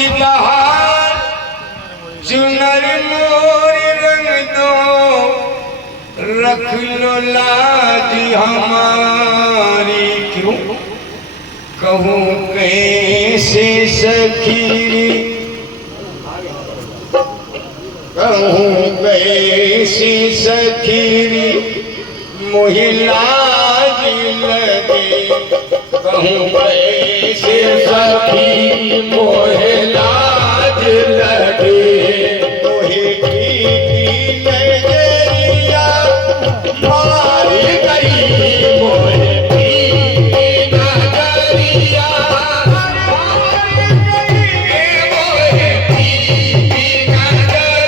की बहार चुनर मोर रंग दो रख लो लाज हमारी। क्यों कहूँ कैसे सखी कहूँ कैसे सखी मोहि लाज लगे। कहूँ कैसे सखी मोहि लाज लगे। मोहि की नजरिया मार गई। मोहि की नजरिया मार गई। मोहि की नजरिया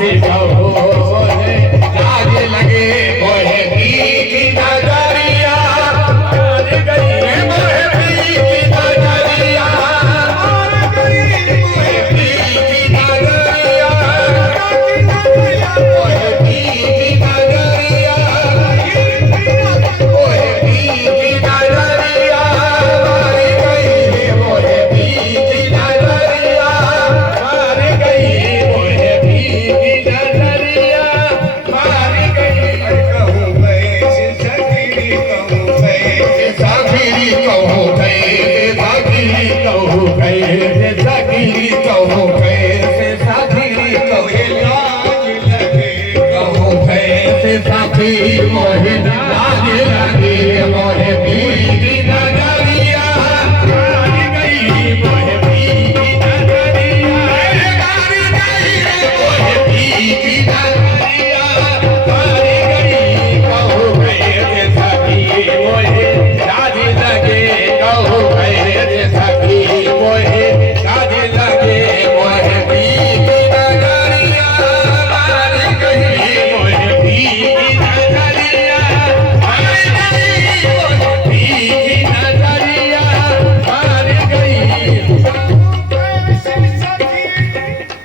से कहो बोले लाज लगे मोहे पी की नजरिया मार गई मोहे पी की नजरिया मार गई मोहे पी की नजरिया मोहे पी की नजरिया मोहे पी की नजरिया मार गई मोहे पी की नजरिया मार गई मोहे पी की नजरिया मार गई कहूँ कैसे सखी कहूँ कैसे सखी कहूँ कैसे सखी कहूँ कैसे सखी कहूँ कैसे सखी कहे लाज लगे कहूँ कैसे सखी मोहे लाज लगे मोहे पी की नजरिया मार गई मोहे पी की नजरिया मार गई मोहे पी की नजरिया मार गई कहूँ कैसे सखी मोहे लाज लगे कहूँ कैसे सखी मोहे लाज लगे मोहे पी की नजरिया मार गई मोहे पी की नजरिया मार गई मोहे पी की नजरिया मार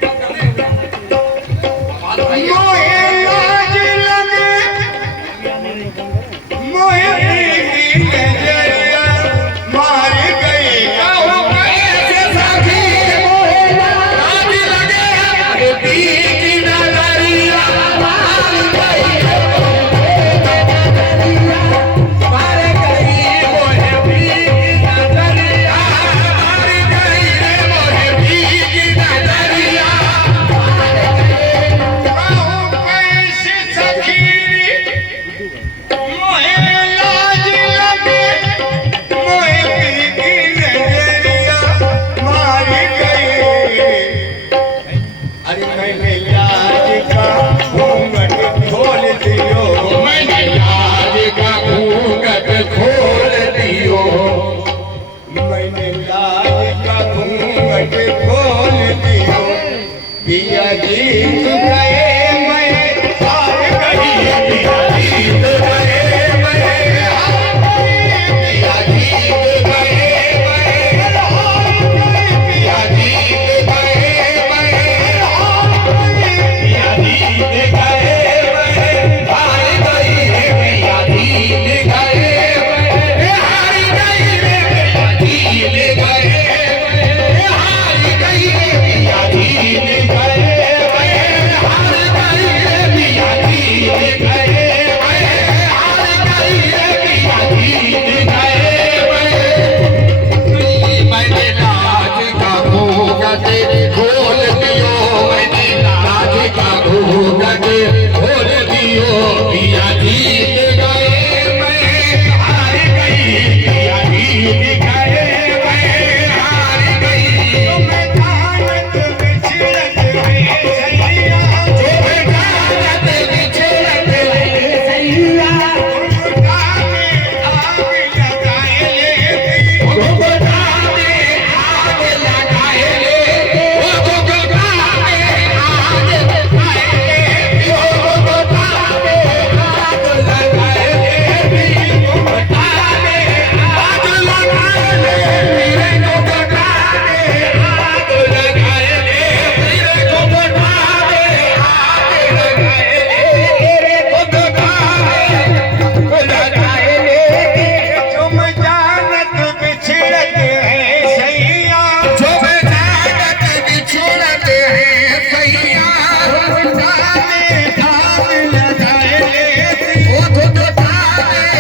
गई मोहे लाज लगे मोहे पी की नजरिया मार गई कहूँ कैसे सखी मोहे लाज लगे मोहे पी की नजरिया मार गई मार गई मोहे पी की नजरिया मार गई मोहे पी की नजरिया कहूँ कैसे सखी मोहे लाज लगे मोहे पी की नजरिया मार गई अरे मैंने लाज का घूंघट खोल दियो मैंने लाज का घूंघट खोल दियो मैंने लाज का घूंघट खोल दियो पिया जीत गए मैं हार गई पिया जीत गए मैं हार गई पिया जीत गए मैं हार गई पिया जीत गए मैं हार गई पिया जीत गए मैं हार गई पिया जीत गए मैं हार गई पिया जीत गए मैं हार गई पिया जीत गए मैं हार गई पिया जीत गए मैं हार गई पिया जीत गए मैंने लाज का घूंघट खोल दियो मैंने लाज का घूंघट खोल दियो पिया जीत गए मैं हार गई पिया जीत गए मैं हार गई मैं जानत बिछड़त है सैया जो मैं जानत बिछड़त है सैया घुघुटा में आग लगाए ले घुघुटा में आग लगाए ले घुघुटा में आग लगाए ले घुघुटा में आग लगाए ले घुघुटा में आग लगाए ले मेरे घुघुटा में आग लगाए ले मेरे घुघुटा में आग लगाए ले तेरे घुघुटा में लगाए ले तुम जानत बिछड़त है सैया जो मैं जानत बिछड़त है सैया घुघुटा में आग लगाए ले घुघुटा में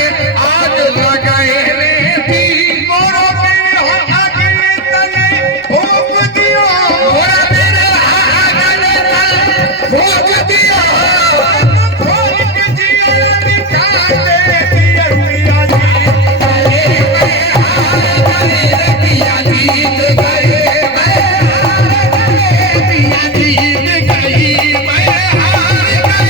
आग लगाए ले मोरा मेरे आगन तले फूक दियो मोरा मेरे आगन तले फूक दियो फूक दियो निकाल दे पिया पिया जीत गए मैं हार गए पिया जीत गए मैं हार गए पिया जीत गई मैं हार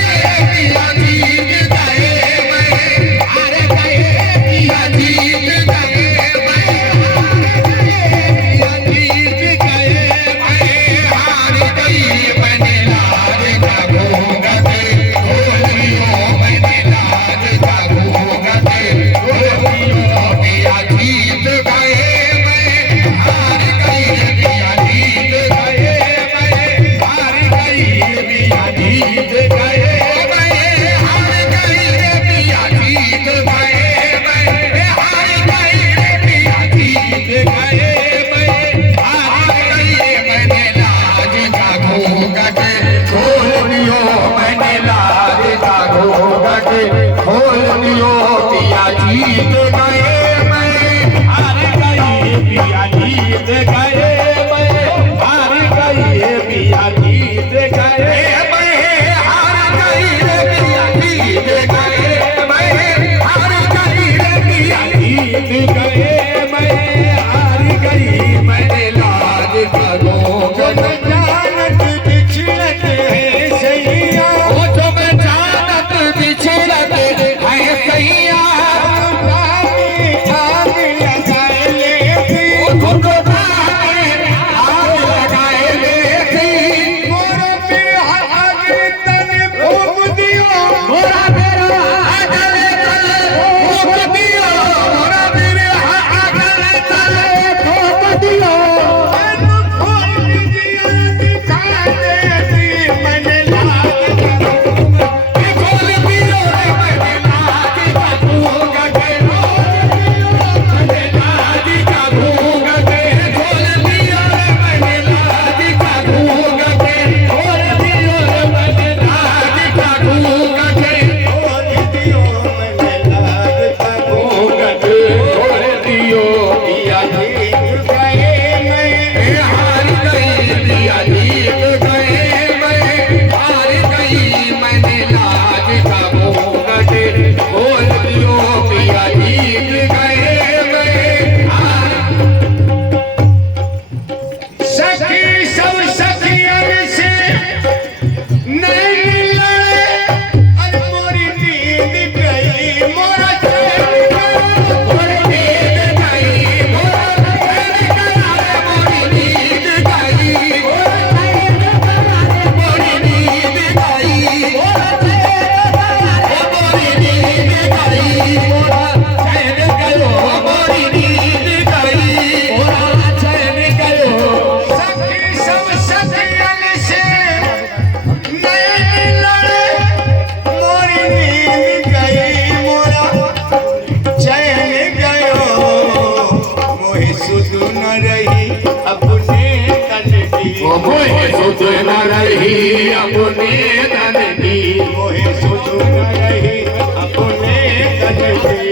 मोहे सुध न रही अपने तन की, मोहे सुध न रही अपने तन की।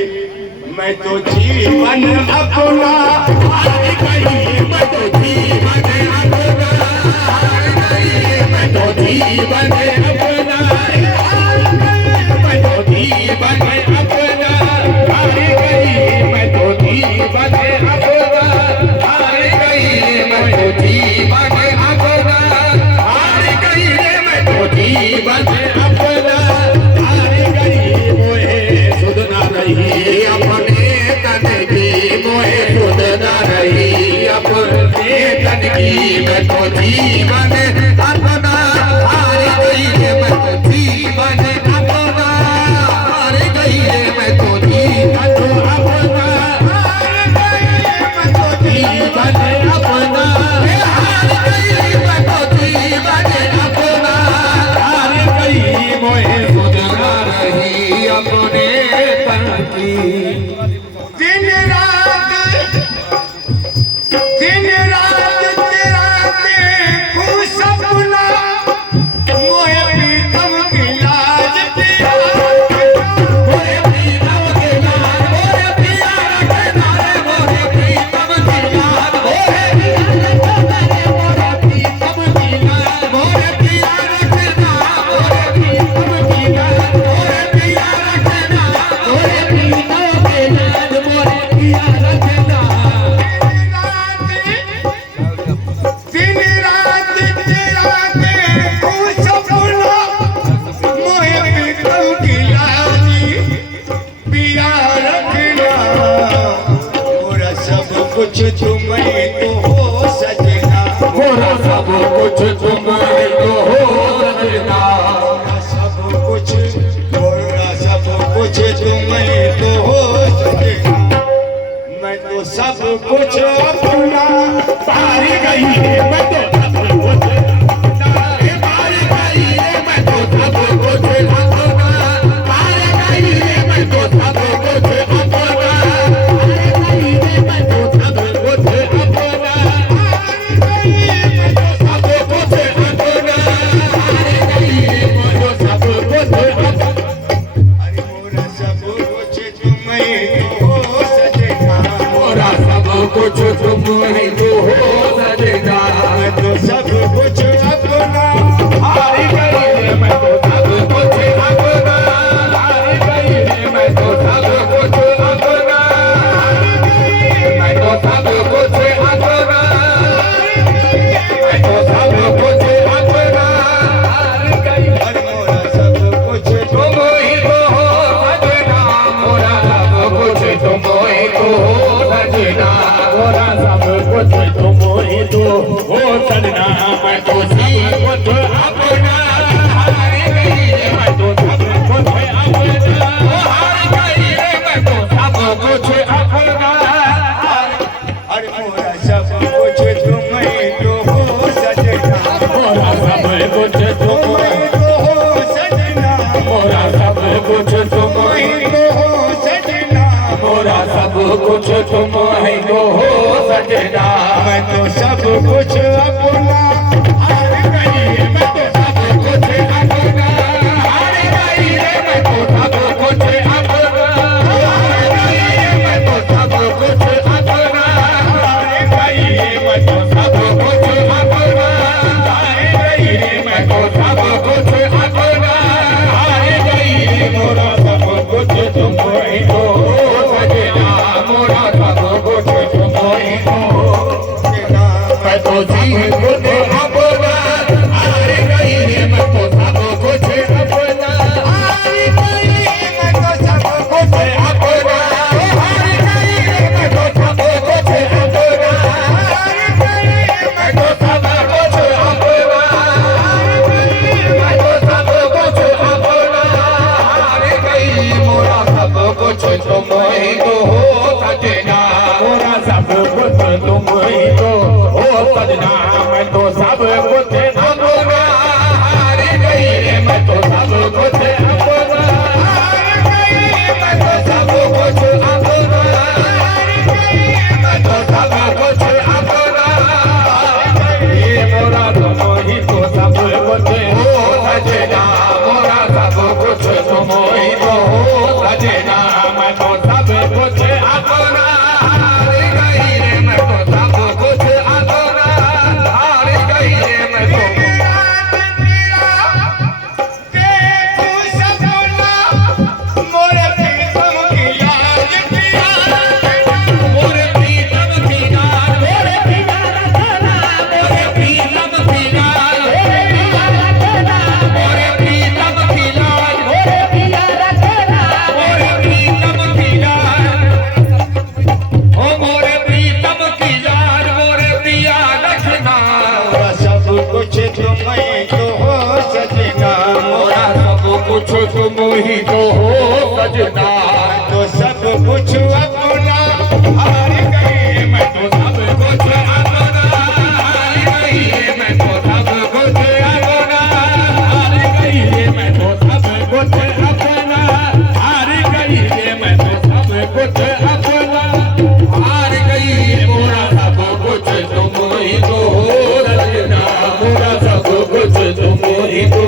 मैं तो जीवन अपना हार गई, मैं तो जीवन अपना हार गई, मैं तो जीवन अपना हार गई, मैं तो जीवन अपना हार गई, मैं तो जीवन अपना हार गई, मैं तो जीवन अपना हार गई, मैं तो जीवन अपना हार गई। मोहे सुध न रही अपने तन की, मोहे सुध न रही अपने तन की, मैं तो जीवन अपना हार गई, मैं तो जीवन अपना हार गई, मैं तो जीवन अपना हार गई, मैं तो जीवन अपना हार गई, मैं तो जीवन अपना हार गई। मोहे सुध न रही अपने तन की। दिन रात तेरा देखूं सपना, मोहे प्रीतम की लाज प्यार मोहे प्रीतम की लाज, मोहे पिया रखना रे, मोहे प्रीतम की लाज, मोहे प्रीतम की लाज, मोहे पिया रखना, मोहे प्रीतम की लाज, मोहे पिया रखना, मोहे प्रीतम की लाज, मोहे पिया रखना। दिन रात तेरा देखूं सपना, मोहे प्रीतम की लाज प्यार रखना। मोरा सब कुछ तुम्हें तो हो सजना, मोरा सब कुछ तुम्हें तो हो सजना, मोरा सब कुछ तुम्हें तो हो सजना। मैं तो सब कुछ अपना पार गई है, मैं तो सब कुछ अपना रे, पार गई है, मैं तो सब कुछ अपना पार गई है, मैं तो सब कुछ अपना पार गई है, मैं तो सब कुछ अपना पार गई है, मैं तो सब कुछ अपना पार गई है, मैं तो सब कुछ अपना। अरे मोरा सब कुछ तुम्हें तो हो सजना, मोरा सब कुछ तुम्हें तो हो सजना, मैं तो सब कुछ अपना हार गई है, मैं तो सब कुछ अपना हार गई है, मैं तो सब कुछ अपना हार गई है, मैं तो सब कुछ अपना मैं तो सब कुछ अपना हार गई। अरे मोरा सब कुछ तुम ही तो हो सजना, मोरा सब कुछ तुम ही तो हो सजना, मोरा सब कुछ तुम ही तो हो सजना, मैं तो सब कुछ अपना हार गई है, मैं तो सब कुछ अपना हार गई है, मैं तो सब कुछ अपना अरे मोरा सब कुछ तुम्हें तो हो सजना, मोरा सब कुछ तुम तुम्हें तो हो सजना, मोरा सब कुछ तुम तुम्हें तो हो सजना। मोरा सब कुछ तुम ही तो हो सजना, मैं तो सब कुछ अपना हार गई है, मैं तो सब कुछ अपना हार गई है, मैं तो सब कुछ अपना हार गई है, मैं तो सब कुछ अपना हार गई है, मैं तो सब कुछ अपना हार गई है, मैं तो सब कुछ अपना हार गई है, मोरा सब कुछ तुम ही तो हो सजना, मोरा सब कुछ तुम ही तो सजना। मैं तो मैं तो हो सजना, मोरा सब कुछ तुम ही तो हो सजना। तो सब कुछ अपना हार गई, मैं तो सब कुछ अपना हार गई, मैं तो सब कुछ अपना हार गई, मैं तो सब कुछ अपना हार गई, मैं तो सब कुछ अपना हार गई। मोरा सब कुछ तुम ही तो हो सजना, मोरा सब कुछ तुम ही तो